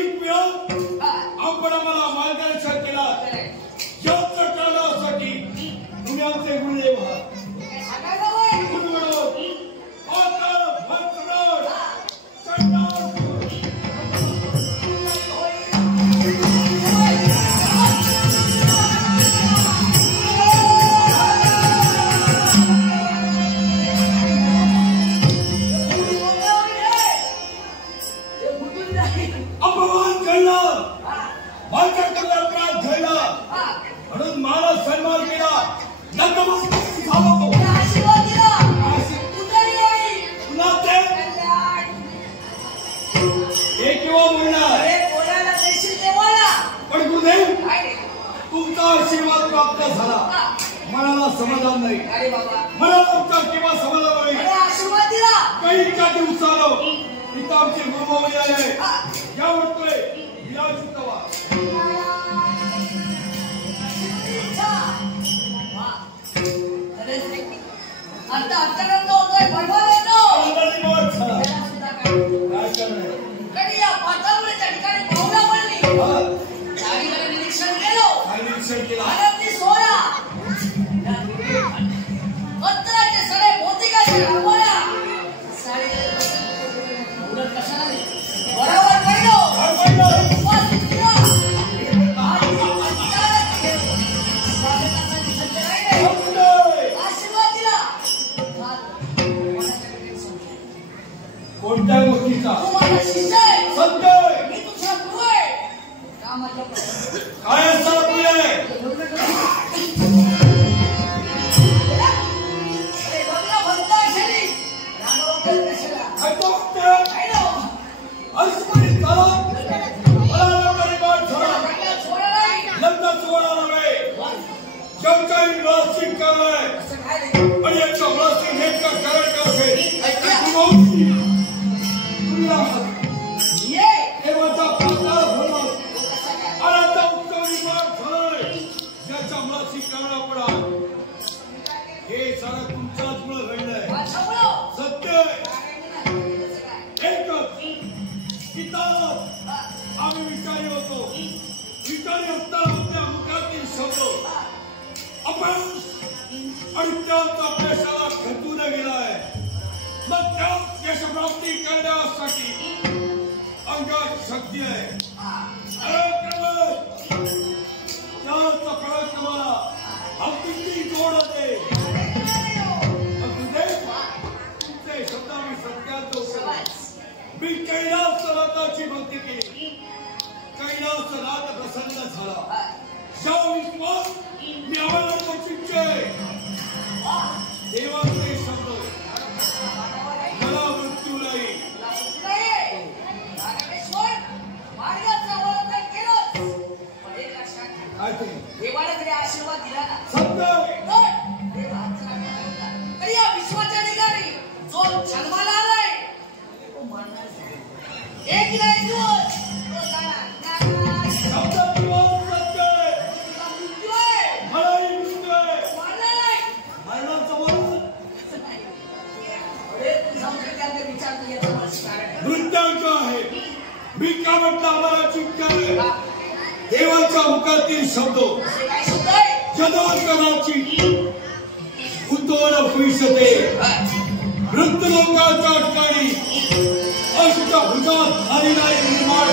एक मिळून आपण आम्हाला मार्गदर्शन केलं योग्य करण्यासाठी तुम्ही आमचे गुरुदेव आहात. अपमान करणं माझ्याकडे अपराध घडला म्हणून मला सन्मान केला नतमस्तक झालो. आशीर्वाद दिला पुन्हा ते एक किंवा बोलणार बोलायला देशील देवाला. पण गुरुदेव तुमचा आशीर्वाद प्राप्त झाला मनाला समाधान नाही. अरे बाबा मला तुमचा किंवा समाधान नाही. आशीर्वाद दिला काहीच्या दिवसानं इथं आमची गुरुबाई आहे या म्हणतोय विलास तवा आता आतापर्यंत होतोय भरभर होतो काय करणार कधी या पाताळच्या ठिकाणी पाहुणा पडली चारीकडे निरीक्षण केलो. काय निरीक्षण केलं आनंदी सोहळा पत्राचे सडे मोतिकाचे रांगोळ्या उलट कशाला नाही बरोबर पहिलो उपस्थित केला. आशीर्वाद दिला कोणत्या गोष्टीचा तू माझा शिष्य आहे. सत्य मी तुझा गुरु आहे. कामाच्या काय असं प्रिय आम्ही विचारी होतो विचारी असताना मुखातील शब्द आपण आणि त्याच अपयशाला खचून गेलाय. मग त्याच यशप्राप्ती करण्यासाठी अंगात शक्ती आहे. त्याच प्रयत्न मला अगदी जोड होते. तुमचे शब्द आम्ही सत्यात मी कैलासनाथाची भक्ती केली. कैलासनाथ प्रसन्न झाला. शव विश्वास मी आवडतो चिंचे देवाचे शब्द मला मृत्यू नाही. देवाला तरी आशीर्वाद दिला ना सत्य तरी या विश्वाच्या ठिकाणी जो जन्माला आलाय एक ना एक दिवस तो जाणार. नृत्यांचं आहे मी का म्हटलं आम्हाला चिंता देवाच्या मुखातील शब्द जनार्दनाची उतोड भविष्यते मृत्यू लोकांच्या ठिकाणी अष्टभुजात आलेला निर्माण